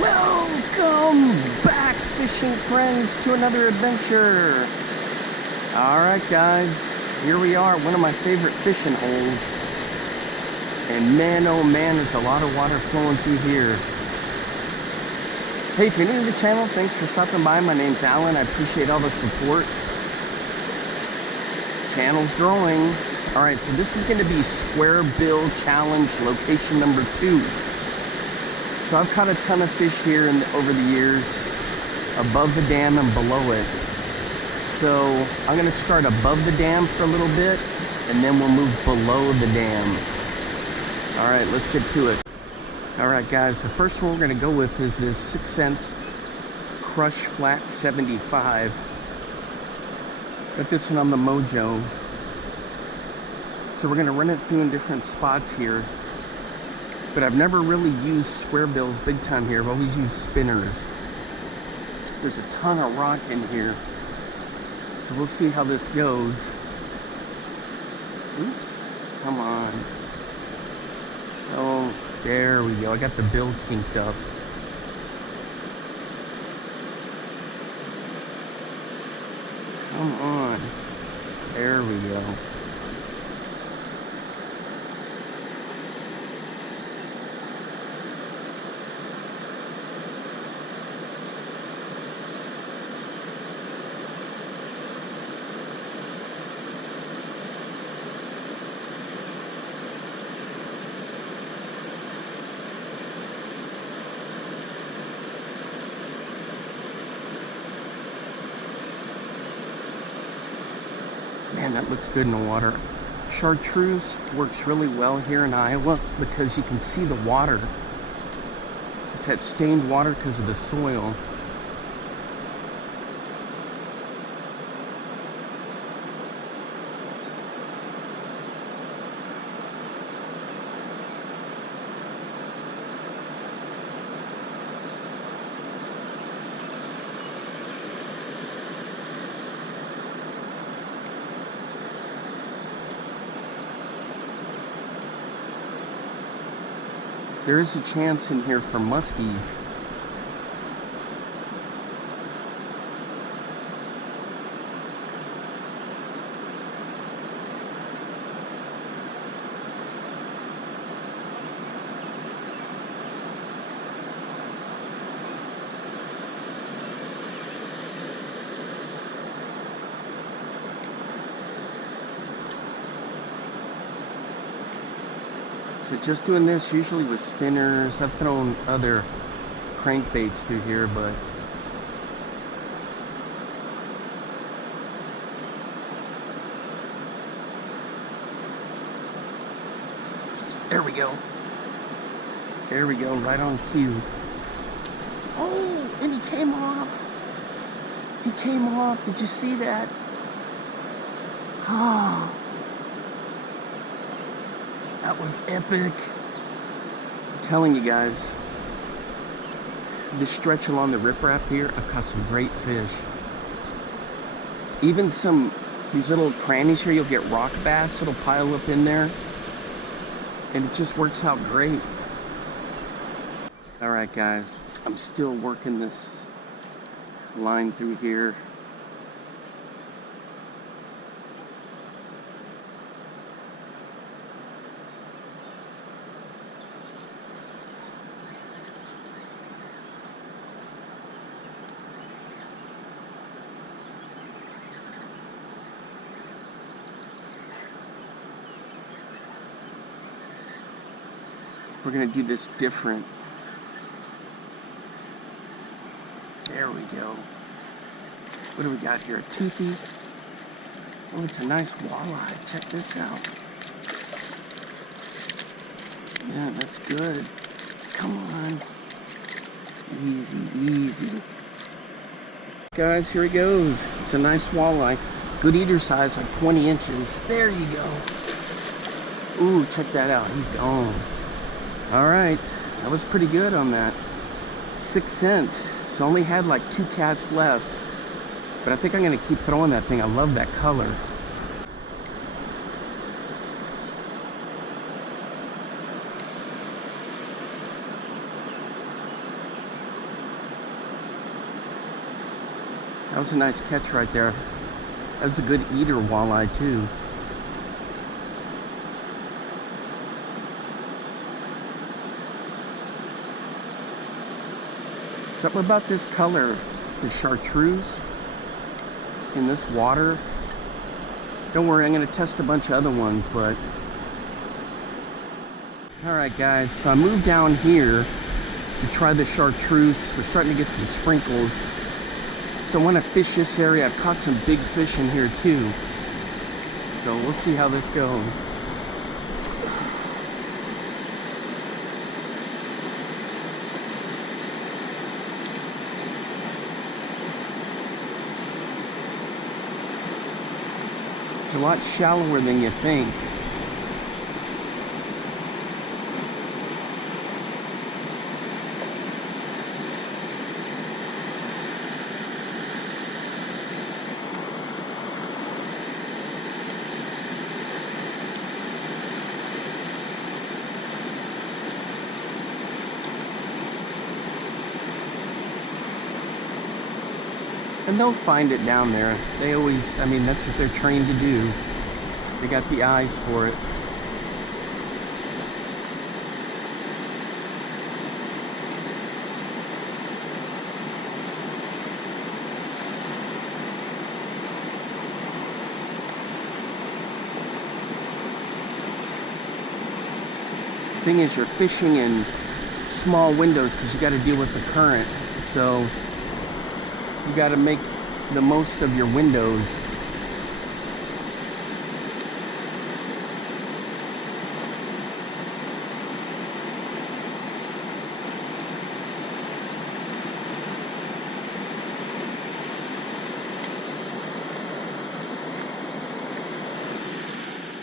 Welcome back, fishing friends, to another adventure. Alright guys, here we are, one of my favorite fishing holes. And man, oh man, there's a lot of water flowing through here. Hey, if you're new to the channel, thanks for stopping by. My name's Alan. I appreciate all the support. Channel's growing. Alright, so this is going to be Squarebill Challenge location number 2. So I've caught a ton of fish here over the years, above the dam and below it. So I'm going to start above the dam for a little bit, and then we'll move below the dam. All right, let's get to it. All right, guys, the first one we're going to go with is this 6 cents Crush Flat 75. Got this one on the Mojo. So we're going to run it through in different spots here. But I've never really used Squarebills big time here. I've always used spinners. There's a ton of rock in here. So we'll see how this goes. Oops, come on. Oh, there we go. I got the bill kinked up. Come on. There we go. Man, that looks good in the water. Chartreuse works really well here in Iowa because you can see the water. It's that stained water because of the soil. There is a chance in here for muskies. So just doing this usually with spinners. I've thrown other crankbaits through here, but there we go. There we go, right on cue. Oh, and he came off. He came off. Did you see that? Oh. That was epic. I'm telling you guys, this stretch along the riprap here, I've caught some great fish. Even these little crannies here, you'll get rock bass that'll pile up in there. And it just works out great. All right, guys, I'm still working this line through here. We're gonna do this different. There we go. What do we got here? A toothy. Oh, it's a nice walleye. Check this out. Yeah, that's good. Come on. Easy, easy. Guys, here he goes. It's a nice walleye. Good eater size, like 20 inches. There you go. Ooh, check that out. He's gone. All right, that was pretty good on that. 6 cents. So only had like 2 casts left. But I think I'm gonna keep throwing that thing. I love that color. That was a nice catch right there. That was a good eater walleye too. Something about this color, the chartreuse in this water. Don't worry, I'm gonna test a bunch of other ones, but. All right guys, so I moved down here to try the chartreuse. We're starting to get some sprinkles. So I want to fish this area. I've caught some big fish in here too. So we'll see how this goes. It's a lot shallower than you think. And they'll find it down there. They always, I mean, that's what they're trained to do. They got the eyes for it. Thing is, you're fishing in small windows because you got to deal with the current. So you got to make the most of your windows.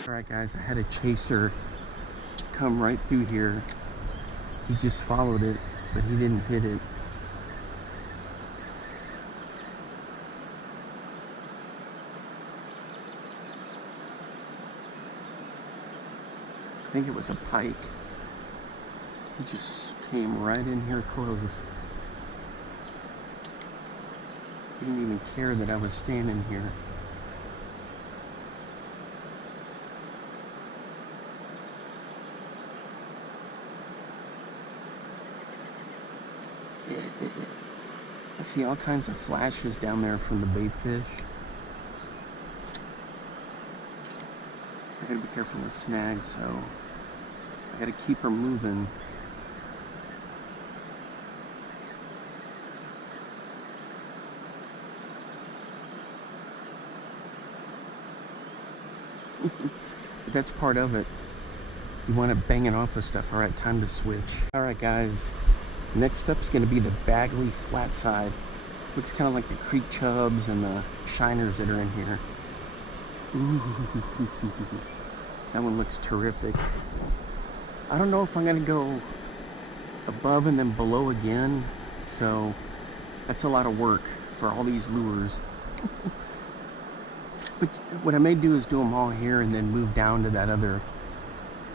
Alright guys, I had a chaser come right through here. He just followed it, but he didn't hit it. I think it was a pike. He just came right in here close. He didn't even care that I was standing here. I see all kinds of flashes down there from the bait fish. I gotta be careful with snags, so I gotta keep her moving. But that's part of it. You want to bang it off with stuff. All right, time to switch. All right, guys. Next up is going to be the Bagley flatside. Looks kind of like the creek chubs and the shiners that are in here. Ooh, that one looks terrific. I don't know if I'm going to go above and then below again. So that's a lot of work for all these lures. But what I may do is do them all here and then move down to that other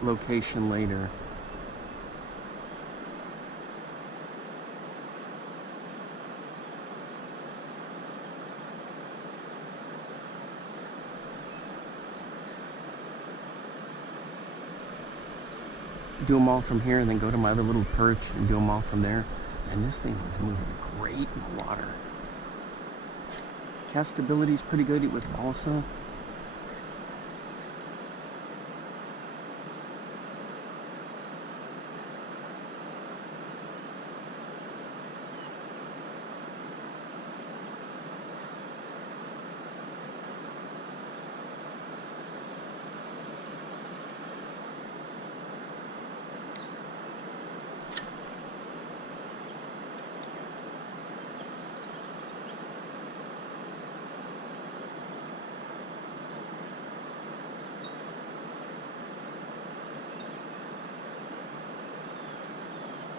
location later. Do them all from here and then go to my other little perch and do them all from there. And this thing is moving great in the water. Castability is pretty good with balsa.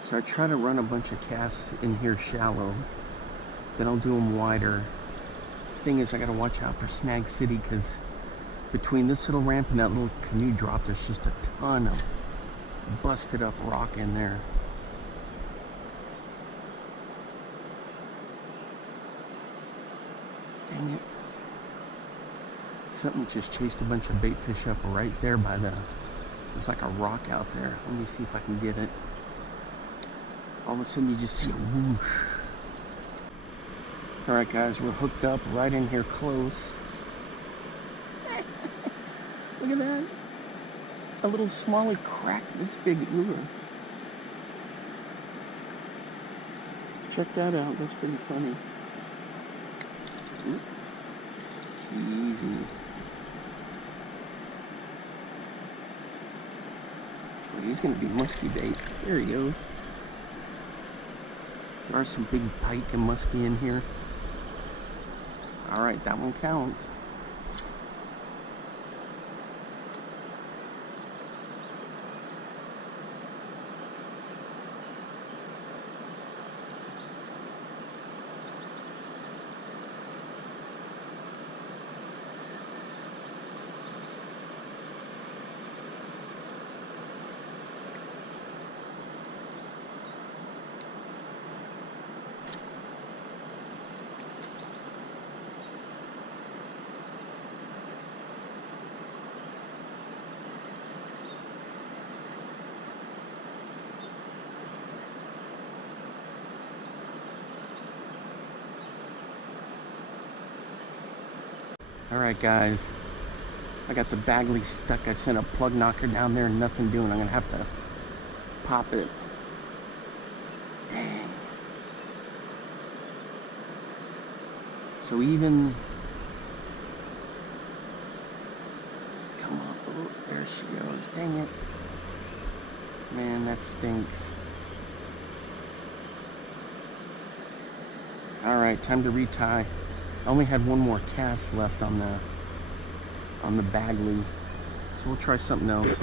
So I try to run a bunch of casts in here shallow, then I'll do them wider. Thing is, I gotta watch out for Snag City because between this little ramp and that little canoe drop, there's just a ton of busted up rock in there. Dang it. Something just chased a bunch of bait fish up right there by the... There's like a rock out there. Let me see if I can get it. All of a sudden you just see a whoosh. Alright guys, we're hooked up right in here close. Look at that. A little smally cracked this big lure. Check that out, that's pretty funny. Ooh. Easy. Well, he's gonna be musky bait. There he goes. There are some big pike and muskie in here. Alright, that one counts. Alright guys, I got the Bagley stuck. I sent a plug knocker down there and nothing doing. I'm gonna have to pop it. Dang. So even... Come on, oh, there she goes. Dang it. Man, that stinks. Alright, time to retie. I only had one more cast left on the Bagley, so we'll try something else.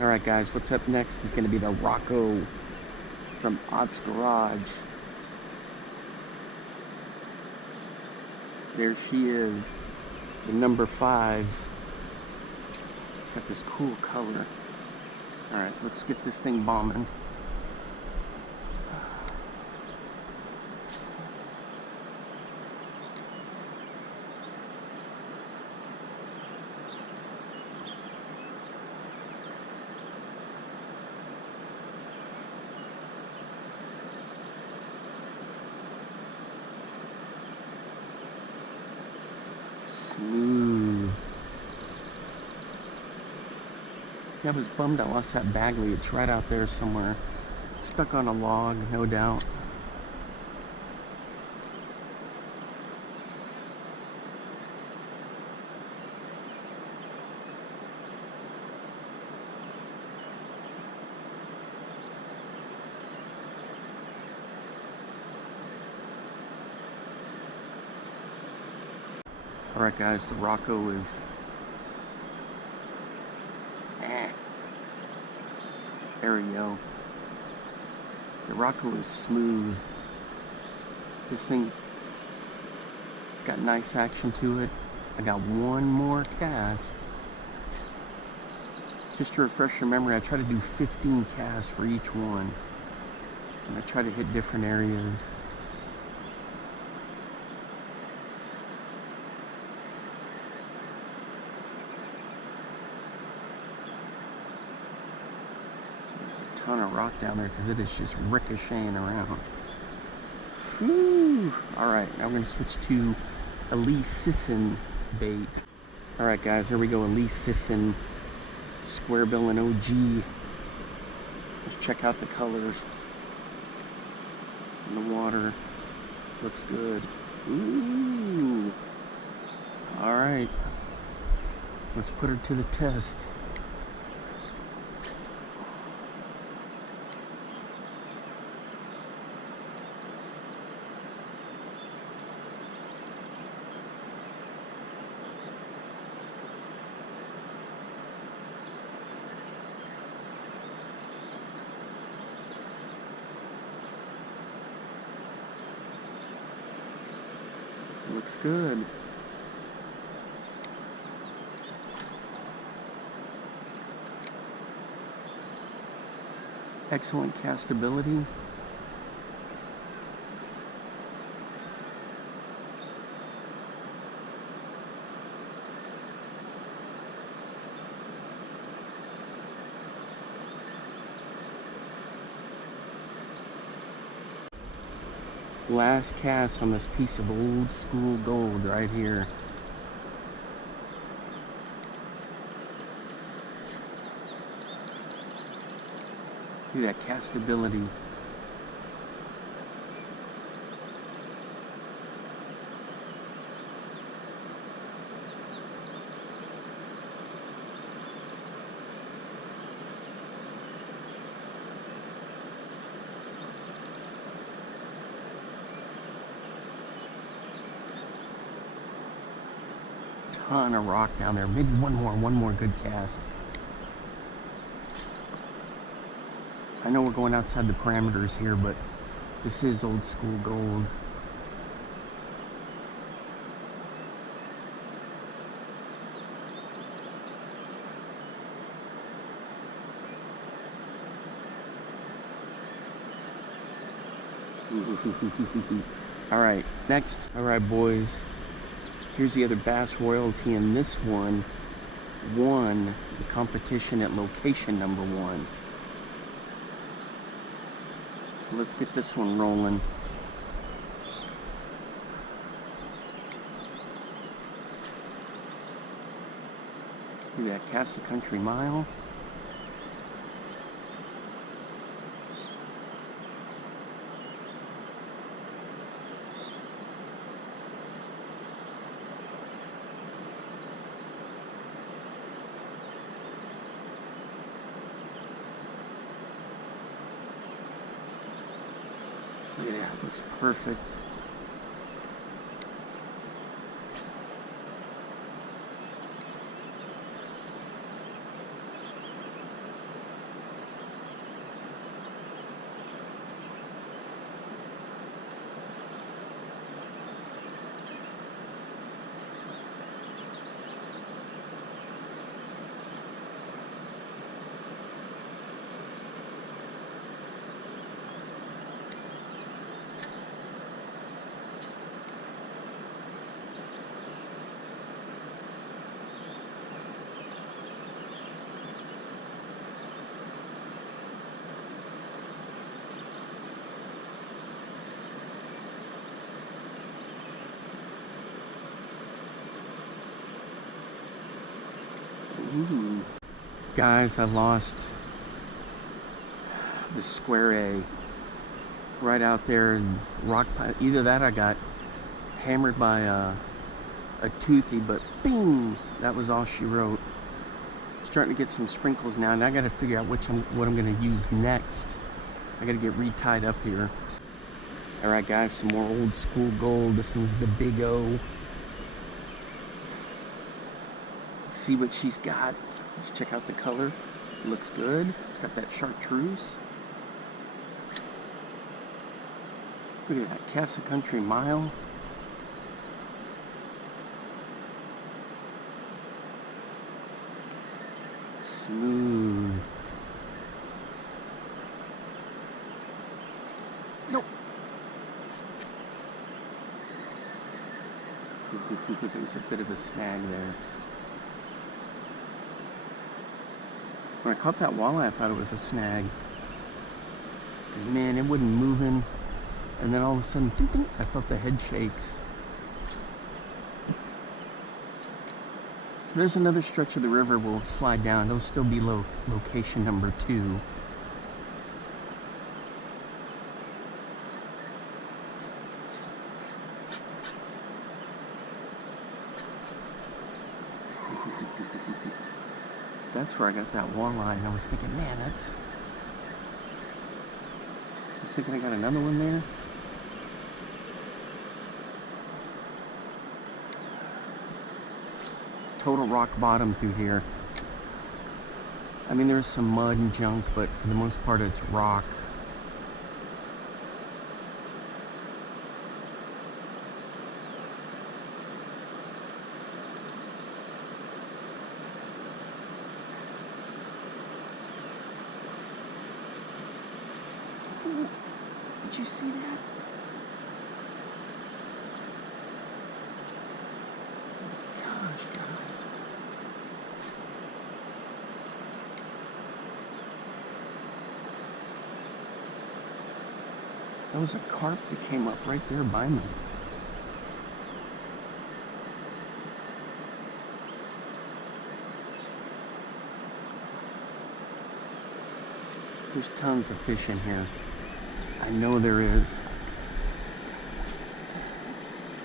All right, guys, what's up next is going to be the Rocco from Ott's Garage. There she is, the number 5. It's got this cool color. All right, let's get this thing bombing. Smooth. Yeah, I was bummed I lost that Bagley. It's right out there somewhere. Stuck on a log, no doubt. Alright guys, the Rocco is... There we go. The Rocco is smooth. This thing, it's got nice action to it. I got one more cast. Just to refresh your memory, I try to do 15 casts for each one. And I try to hit different areas. Ton of rock down there because it is just ricocheting around. Woo! Alright, now we're going to switch to Elise Sisson bait. Alright guys, here we go. Elise Sisson, Squarebill and OG. Let's check out the colors. In the water. Looks good. Ooh! Alright. Let's put her to the test. Looks good. Excellent castability. Last cast on this piece of old school gold right here. Look at that castability. Ton of rock down there. Maybe one more good cast. I know we're going outside the parameters here, but this is old school gold. All right, next. All right, boys. Here's the other bass royalty, and this one won the competition at location number 1. So let's get this one rolling. Look at that, cast a country mile. Look at that, looks perfect. Ooh. Guys, I lost the square A right out there in rock pile. Either that or I got hammered by a toothy, but bing, that was all she wrote. Starting to get some sprinkles now, and I got to figure out what I'm going to use next. I got to get re-tied up here. All right, guys, some more old school gold. This one's the Big O. Let's see what she's got. Let's check out the color. It looks good. It's got that chartreuse. Look at that, Casa Country Mile. Smooth. Nope. There's a bit of a snag there. When I caught that walleye, I thought it was a snag. Because, man, it wasn't moving. And then all of a sudden, ding, ding, I felt the head shakes. So there's another stretch of the river we'll slide down. It'll still be location number 2. That's where I got that walleye, and I was thinking, man, I was thinking I got another one there. Total rock bottom through here. I mean, there's some mud and junk, but for the most part, it's rock. Ooh, did you see that? Gosh, guys. That was a carp that came up right there by me. There's tons of fish in here. I know there is.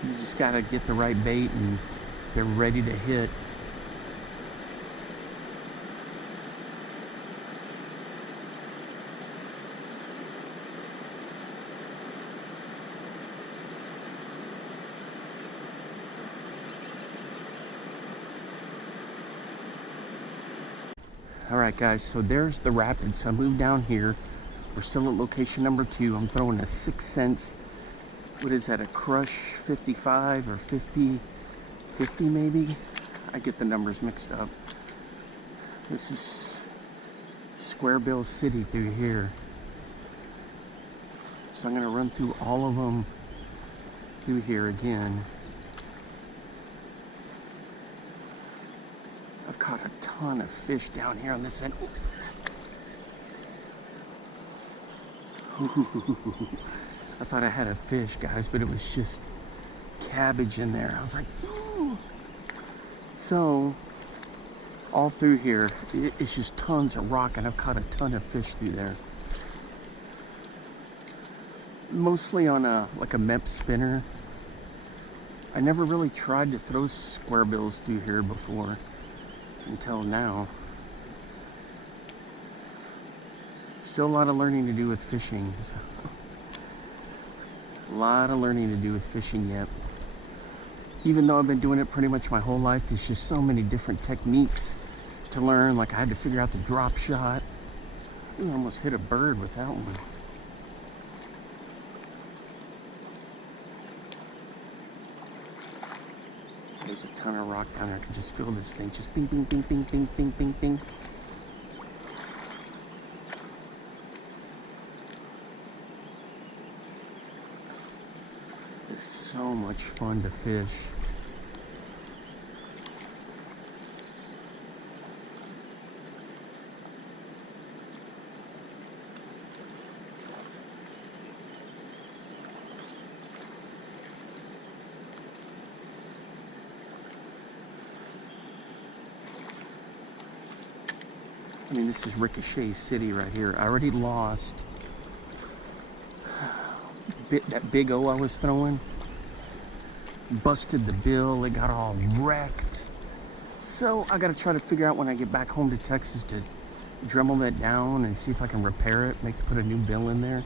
You just gotta get the right bait and they're ready to hit. Alright guys, so there's the rapids. So I moved down here. We're still at location number 2. I'm throwing a 6 cents. What is that, a crush 55 or 50 maybe? I get the numbers mixed up. This is Squarebill City through here. So I'm going to run through all of them through here again. I've caught a ton of fish down here on this end. I thought I had a fish, guys, but it was just cabbage in there. I was like, ooh. So, all through here, it's just tons of rock, and I've caught a ton of fish through there. Mostly on like a MEP spinner. I never really tried to throw square bills through here before. Until now. Still a lot of learning to do with fishing. So. A lot of learning to do with fishing yet. Even though I've been doing it pretty much my whole life, there's just so many different techniques to learn. Like I had to figure out the drop shot. Ooh, I almost hit a bird with that one. There's a ton of rock down there. I can just feel this thing. Just ping, ping, ping, ping, ping, ping, ping, ping. It's so much fun to fish. I mean, this is Ricochet City right here. I already lost that big O I was throwing. Busted the bill. It got all wrecked. So I got to try to figure out when I get back home to Texas to Dremel that down and see if I can repair it. Put a new bill in there.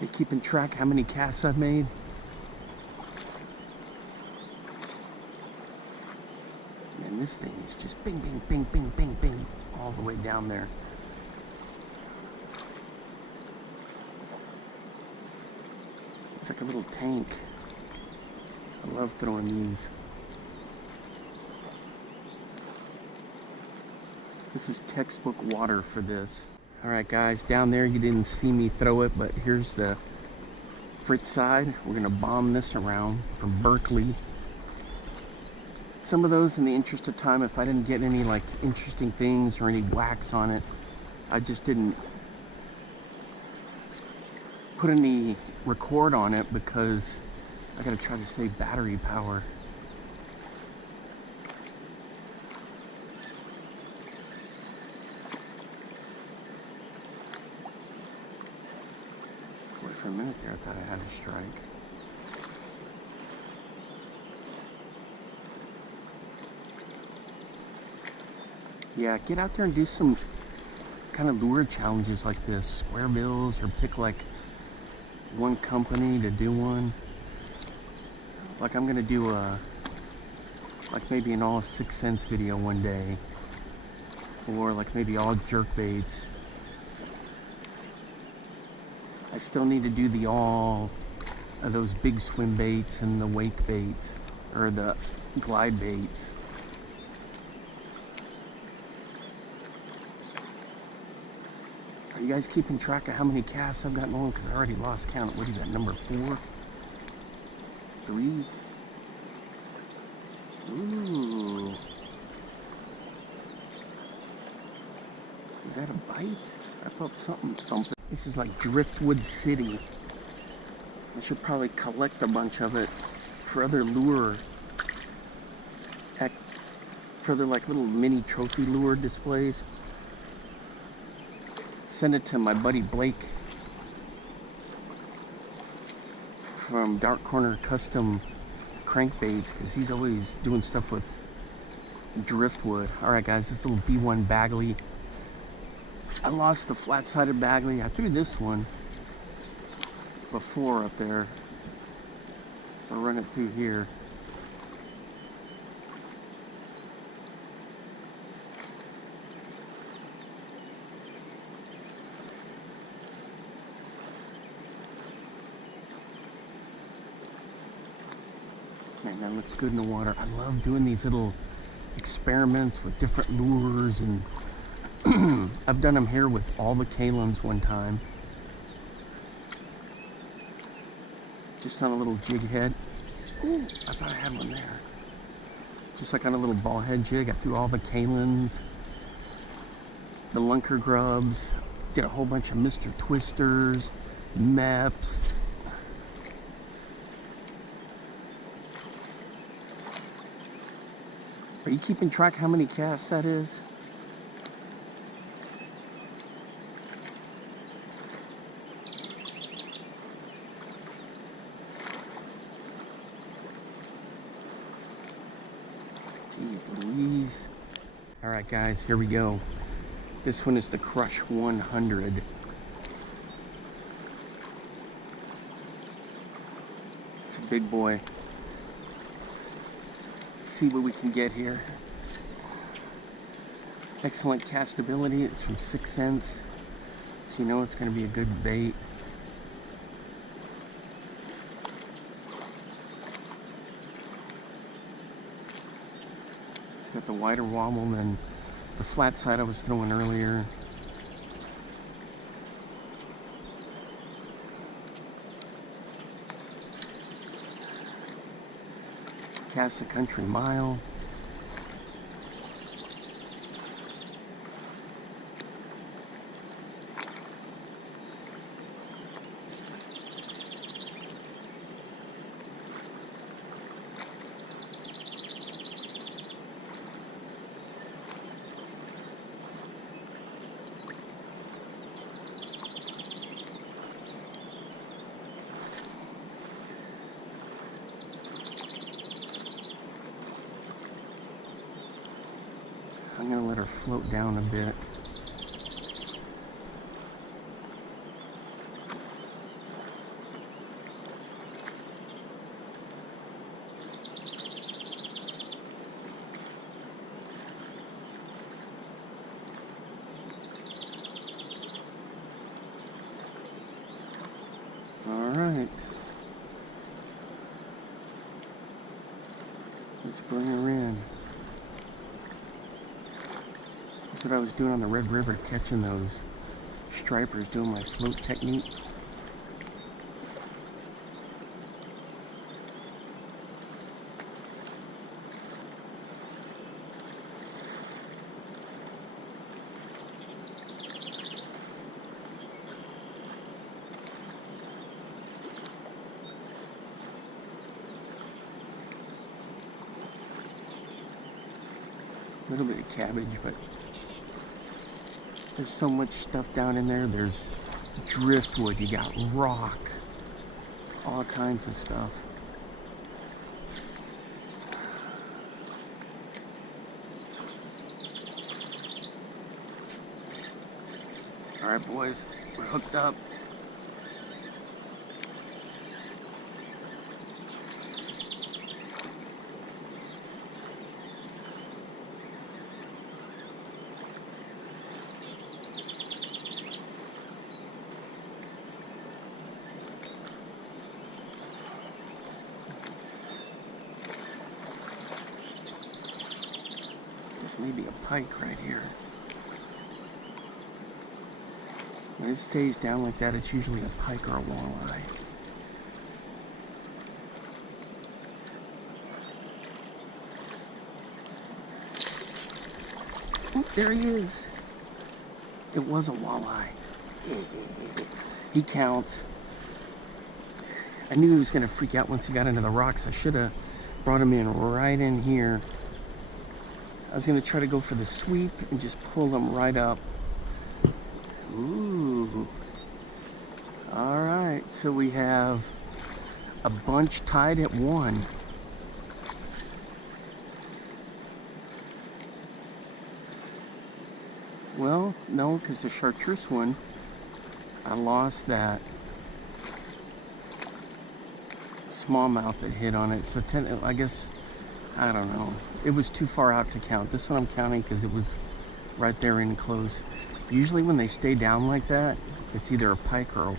You keeping track how many casts I've made? Man, this thing is just bing, bing, bing, bing, bing, bing, all the way down there. It's like a little tank. I love throwing these. This is textbook water for this. Alright guys, down there you didn't see me throw it, but here's the Fritz side. We're gonna bomb this around from Berkeley. Some of those, in the interest of time, if I didn't get any like interesting things or any wax on it, I just didn't put any record on it because I gotta try to save battery power. Boy, for a minute there I thought I had a strike. Yeah, get out there and do some kind of lure challenges like this. Square bills, or pick like one company to do one. Like I'm gonna do like maybe an all 6 cents video one day, or like maybe all jerk baits. I still need to do the all of those big swim baits and the wake baits, or the glide baits. Are you guys keeping track of how many casts I've gotten on? Because I already lost count. What is that, number 4? 3? Ooh. Is that a bite? I felt something thumping. This is like Driftwood City. I should probably collect a bunch of it for other lure, for other like little mini trophy lure displays. Send it to my buddy Blake from Dark Corner Custom Crankbaits, because he's always doing stuff with driftwood. Alright guys, this little B1 Bagley. I lost the flat-sided Bagley. I threw this one before up there. I'll run it through here. Man, that looks good in the water. I love doing these little experiments with different lures, and I've done them here with all the Kalins one time. Just on a little jig head. Ooh, I thought I had one there. Just like on a little ball head jig, I threw all the Kalins, the Lunker Grubs, did a whole bunch of Mr. Twisters, Meps. Are you keeping track how many casts that is? Jeez Louise. Alright guys, here we go. This one is the Crush 100. It's a big boy. Let's see what we can get here. Excellent castability. It's from 6 cents. So you know it's going to be a good bait. It's got the wider wobble than the flat side I was throwing earlier. Cast a Country Mile. I'm going to let her float down a bit. All right. Let's bring her in. That's what I was doing on the Red River, catching those stripers, doing my float technique. A little bit of cabbage, but there's so much stuff down in there. There's driftwood, you got rock, all kinds of stuff. All right, boys, we're hooked up. Maybe a pike right here. When it stays down like that, it's usually a pike or a walleye. Oh, there he is. It was a walleye. He counts. I knew he was going to freak out once he got into the rocks. I should have brought him in right in here. I was going to try to go for the sweep and just pull him right up. Ooh. All right, so we have a bunch tied at 1. Well, no, because the chartreuse one, I lost that smallmouth that hit on it. So I guess, I don't know. It was too far out to count. This one I'm counting because it was right there in close. Usually when they stay down like that, it's either a pike or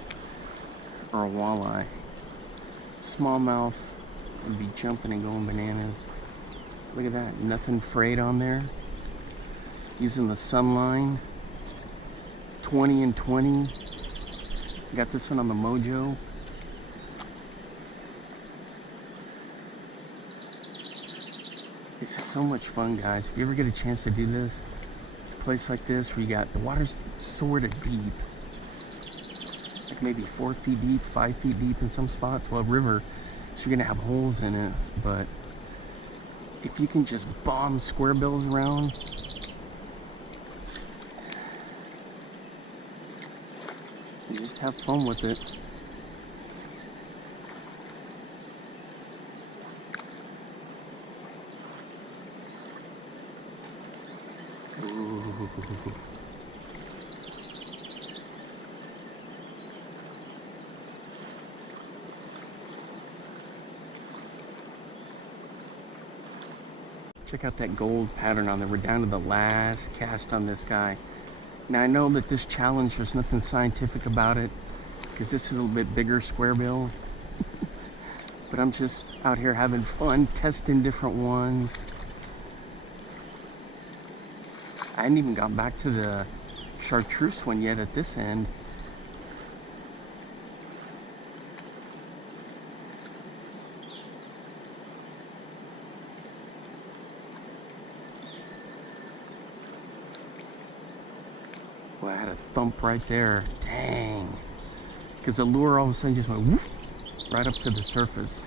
a walleye. Smallmouth would be jumping and going bananas. Look at that, nothing frayed on there. Using the Sunline, 20 and 20. Got this one on the Mojo. It's just so much fun, guys. If you ever get a chance to do this, a place like this where you got the water's sort of deep, like maybe 4 feet deep, 5 feet deep in some spots. Well, river, so you're gonna have holes in it, but if you can just bomb squarebills around, and just have fun with it. Ooh. Check out that gold pattern on there. We're down to the last cast on this guy. Now I know that this challenge, there's nothing scientific about it because this is a little bit bigger squarebill. But I'm just out here having fun, testing different ones. I hadn't even gone back to the chartreuse one yet at this end. Well, I had a thump right there. Dang. Because the lure all of a sudden just went whoop, right up to the surface.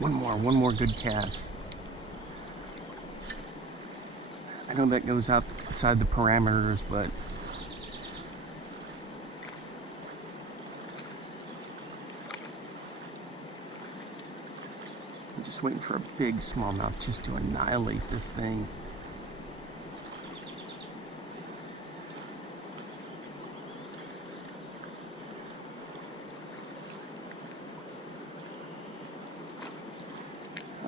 One more good cast. I know that goes outside the parameters, but I'm just waiting for a big smallmouth just to annihilate this thing.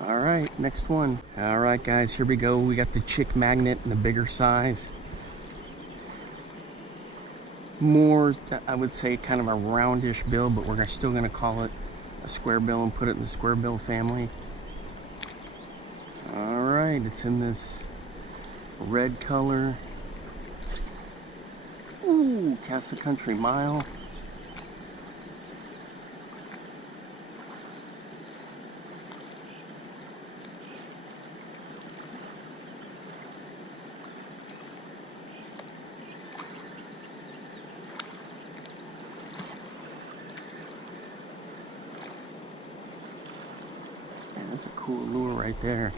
All right, next one. All right, guys, here we go. We got the chick magnet in the bigger size. More, I would say, kind of a roundish bill, but we're still gonna call it a square bill and put it in the square bill family. All right, it's in this red color. Ooh, Castle Country Mile. That's a cool lure right there.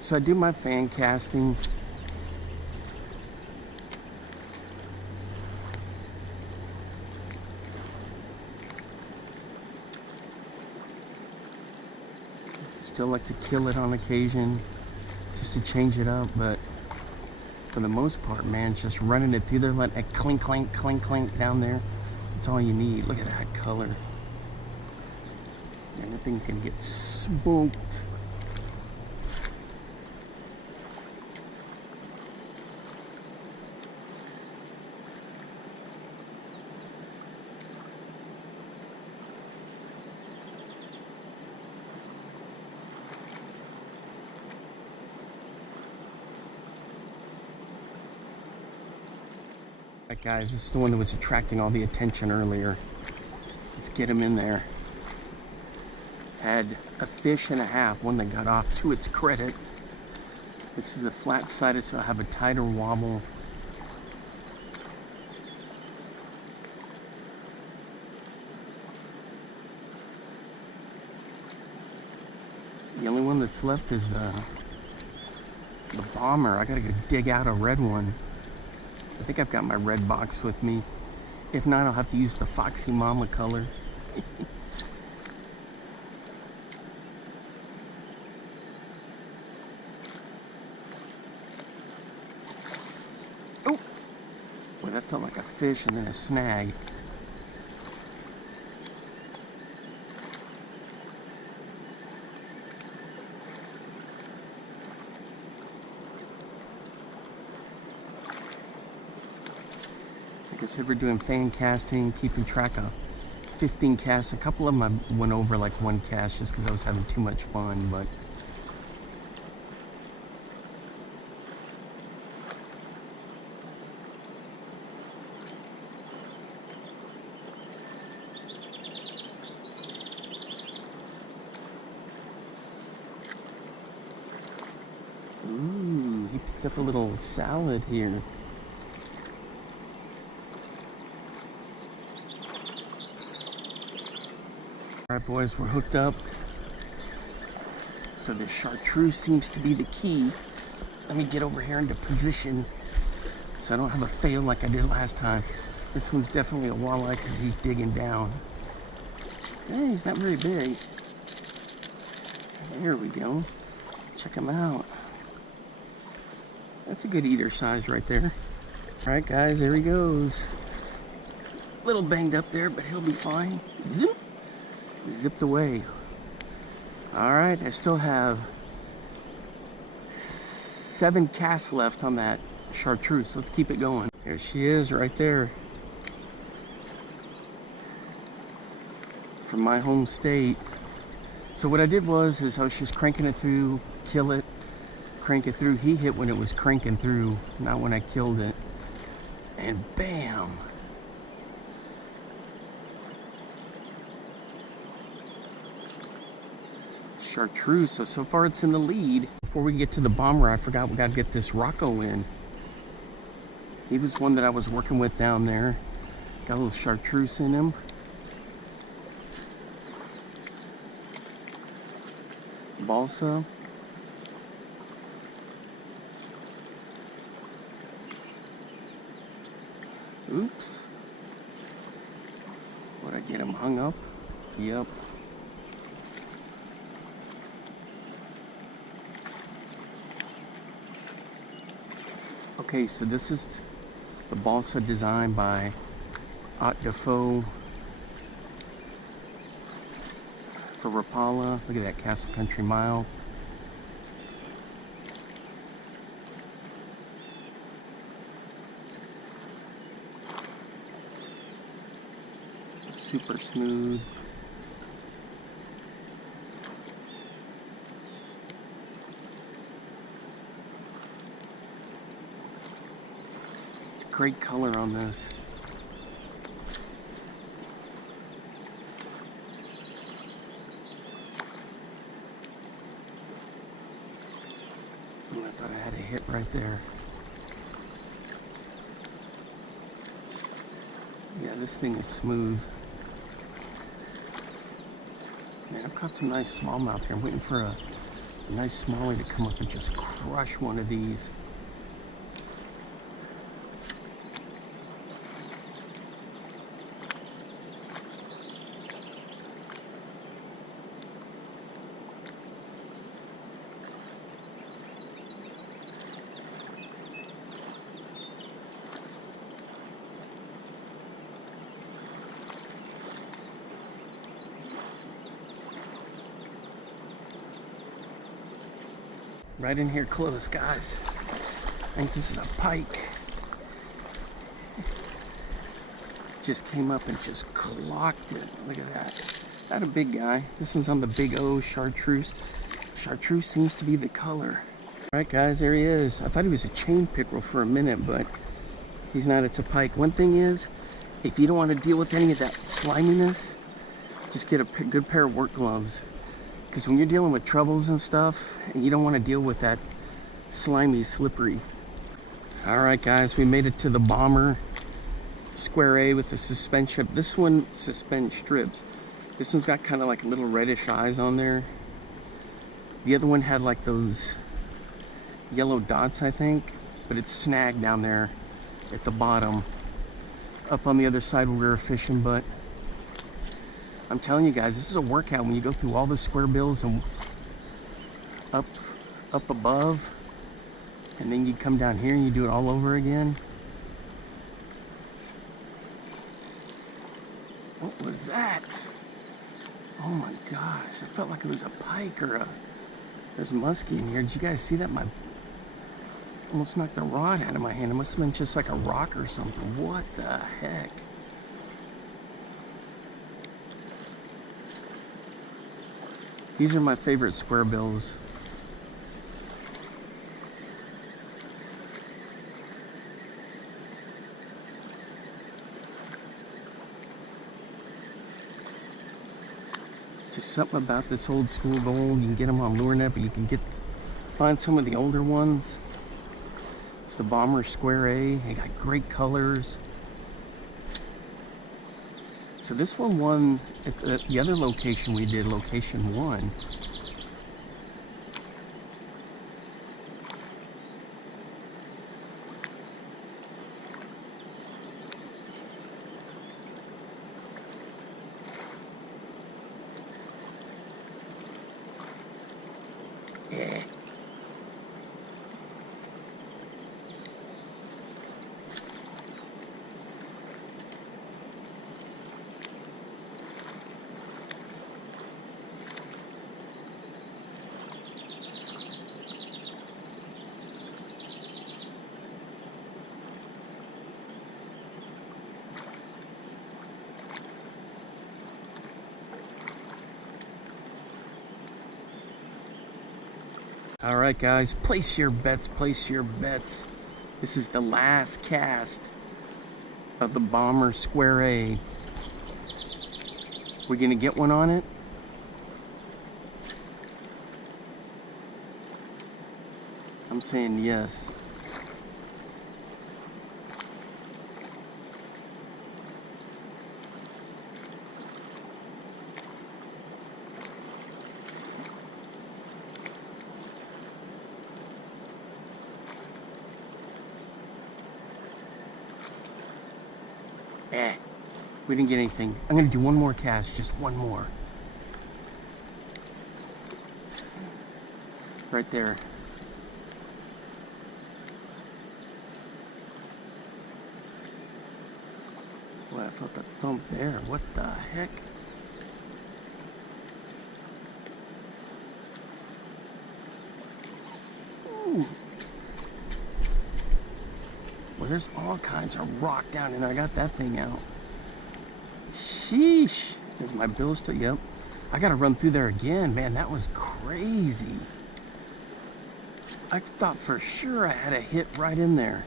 So I do my fan casting. Still like to kill it on occasion, just to change it up, but for the most part, man, just running it through there, letting it clink, clink, clink, clink down there. That's all you need. Look at that color. And the thing's gonna get smoked. Alright guys, this is the one that was attracting all the attention earlier. Let's get him in there. Had a fish and a half, one that got off to its credit. This is the flat sided, so I have a tighter wobble. one that's left is the bomber. I gotta go dig out a red one. I think I've got my red box with me. If not, I'll have to use the Foxy Mama color. Oh! Boy, that felt like a fish and then a snag. Like I said, we're doing fan casting, keeping track of 15 casts. A couple of them I went over like one cast just because I was having too much fun, but ooh, he picked up a little salad here. Alright boys, we're hooked up. So the chartreuse seems to be the key. Let me get over here into position so I don't have a fail like I did last time. This one's definitely a walleye because he's digging down. Hey, he's not very big. There we go. Check him out. That's a good eater size right there. Alright guys, there he goes. A little banged up there, but he'll be fine. Zoop! Zipped away. Alright, I still have 7 casts left on that chartreuse. Let's keep it going. There she is right there. From my home state. So what I did was I was just cranking it through, kill it, crank it through. He hit when it was cranking through, not when I killed it. And bam! Chartreuse, so far it's in the lead. Before we get to the bomber, I forgot we gotta get this Rocco in. He was one that I was working with down there. Got a little chartreuse in him. Balsa. Oops. Would I get him hung up? Yep. Okay, so this is the balsa designed by Haute Defoe for Rapala. Look at that, Castle Country Mile. Super smooth. Great color on this. Oh, I thought I had a hit right there. Yeah, this thing is smooth. Man, I've caught some nice smallmouth here. I'm waiting for a nice smallie to come up and just crush one of these. Right in here close, guys. I think this is a pike. Just came up and just clocked it. Look at that. That's a big guy. This one's on the big O chartreuse. Chartreuse seems to be the color. Alright guys, there he is. I thought he was a chain pickerel for a minute, but he's not. It's a pike. One thing is, if you don't want to deal with any of that sliminess, just get a good pair of work gloves. Because when you're dealing with troubles and stuff, and you don't want to deal with that slimy, slippery. Alright guys, we made it to the bomber. Square A with the suspension. This one suspends strips. This one's got kind of like little reddish eyes on there. The other one had like those yellow dots, I think, but it's snagged down there at the bottom. Up on the other side where we were fishing, but I'm telling you guys, this is a workout when you go through all the squarebills and up above, and then you come down here and you do it all over again. What was that? Oh my gosh, I felt like it was a pike or there's muskie in here. Did you guys see that? My almost knocked the rod out of my hand. It must have been just like a rock or something. What the heck? These are my favorite squarebills. Just something about this old school gold. You can get them on LureNet, but you can find some of the older ones. It's the Bomber Square A. They got great colors. So this one won at the other location we did, location 1. Yeah. All right, guys, place your bets, place your bets. This is the last cast of the Bomber Square A. We're gonna get one on it. I'm saying yes. We didn't get anything. I'm gonna do one more cast, just one more. Right there. Boy, I felt a thump there. What the heck? Ooh. Well, there's all kinds of rock down in there. I got that thing out. Sheesh. Is my bill still? Yep. I gotta run through there again. Man, that was crazy. I thought for sure I had a hit right in there.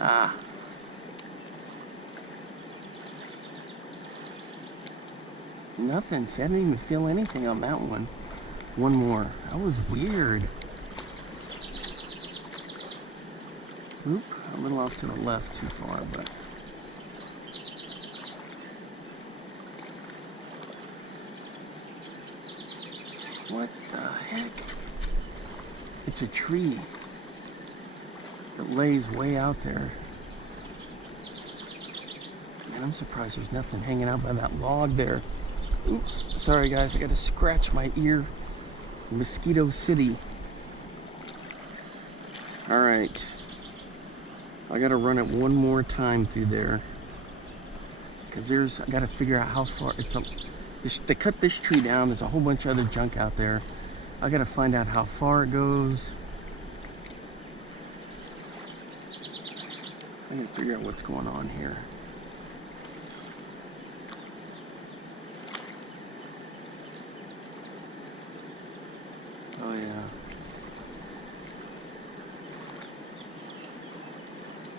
Ah. Nothing. See, I didn't even feel anything on that one. One more. That was weird. Oop, a little off to the left too far, but. What the heck? It's a tree that lays way out there. Man, I'm surprised there's nothing hanging out by that log there. Oops, sorry guys, I gotta scratch my ear. Mosquito City. All right. I gotta run it one more time through there. Cause I gotta figure out how far it's up. They cut this tree down. There's a whole bunch of other junk out there. I gotta find out how far it goes. I gotta figure out what's going on here. Oh yeah.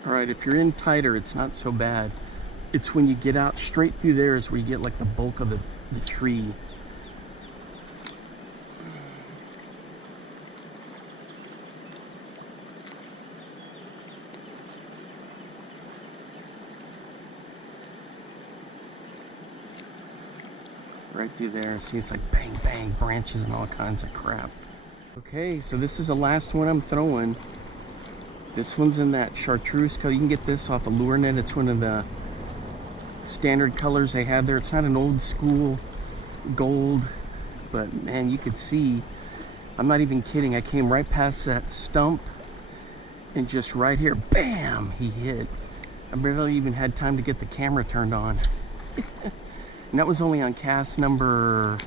All right, if you're in tighter, it's not so bad. It's when you get out straight through there is where you get like the bulk of the tree. Right through there. See, it's like bang, bang, branches and all kinds of crap. Okay, so this is the last one I'm throwing. This one's in that chartreuse color. You can get this off the lure net. It's one of the standard colors they have there. It's not an old school gold, but man, you could see, I'm not even kidding, I came right past that stump and just right here, bam, he hit. I barely even had time to get the camera turned on. And that was only on cast number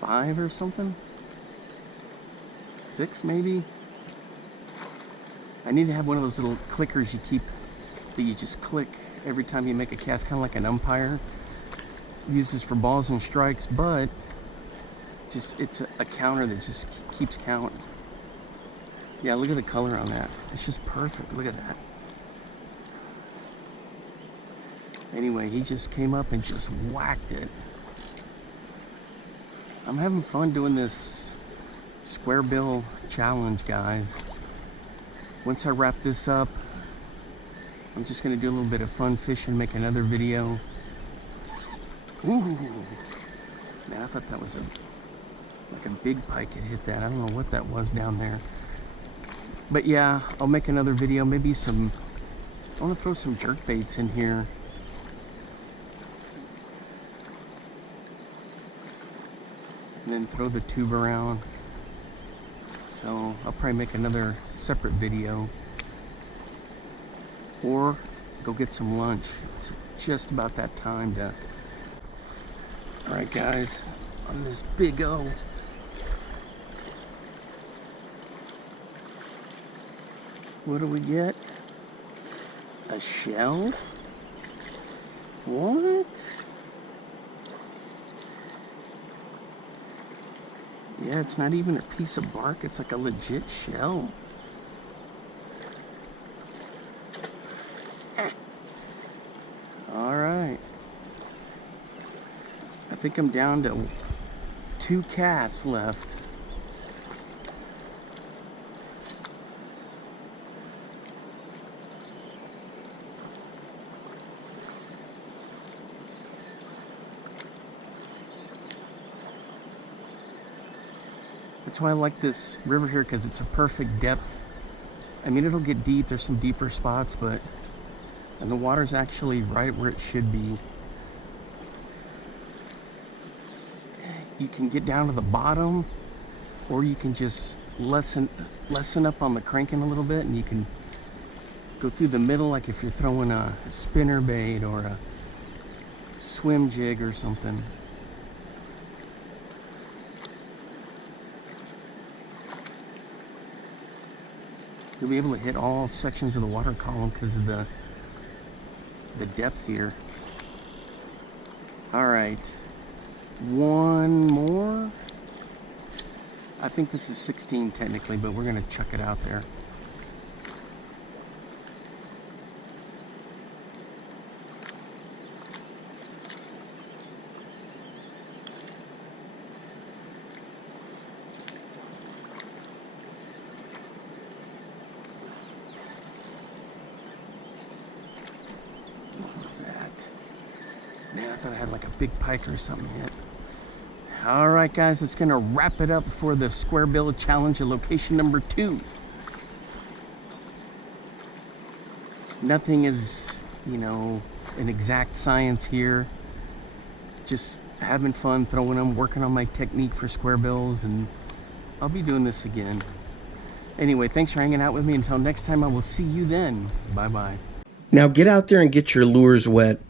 5 or something, 6 maybe. I need to have one of those little clickers you keep, that you just click every time you make a cast, kind of like an umpire uses for balls and strikes, but just it's a counter that just keeps count. Yeah, look at the color on that. It's just perfect. Look at that. Anyway, he just came up and just whacked it. I'm having fun doing this Squarebill challenge, guys. Once I wrap this up, I'm just going to do a little bit of fun fishing, make another video. Ooh, man, I thought that was like a big pike had hit that. I don't know what that was down there. But yeah, I'll make another video. Maybe I want to throw some jerk baits in here. And then throw the tube around. So I'll probably make another separate video. Or go get some lunch. It's just about that time to... Alright guys, on this big O. What do we get? A shell? What? Yeah, it's not even a piece of bark, it's like a legit shell. Alright. I think I'm down to 2 casts left. That's why I like this river here, because it's a perfect depth. I mean, it'll get deep, there's some deeper spots, and the water's actually right where it should be. You can get down to the bottom, or you can just lessen up on the cranking a little bit, and you can go through the middle, like if you're throwing a spinner bait or a swim jig or something. You'll be able to hit all sections of the water column because of the depth here. All right, one more. I think this is 16 technically, but we're gonna chuck it out there. Man, I thought I had like a big pike or something hit. All right, guys, it's gonna wrap it up for the Squarebill challenge at location number 2. Nothing is, you know, an exact science here. Just having fun throwing them, working on my technique for Squarebills, and I'll be doing this again. Anyway, thanks for hanging out with me. Until next time, I will see you then. Bye-bye. Now get out there and get your lures wet.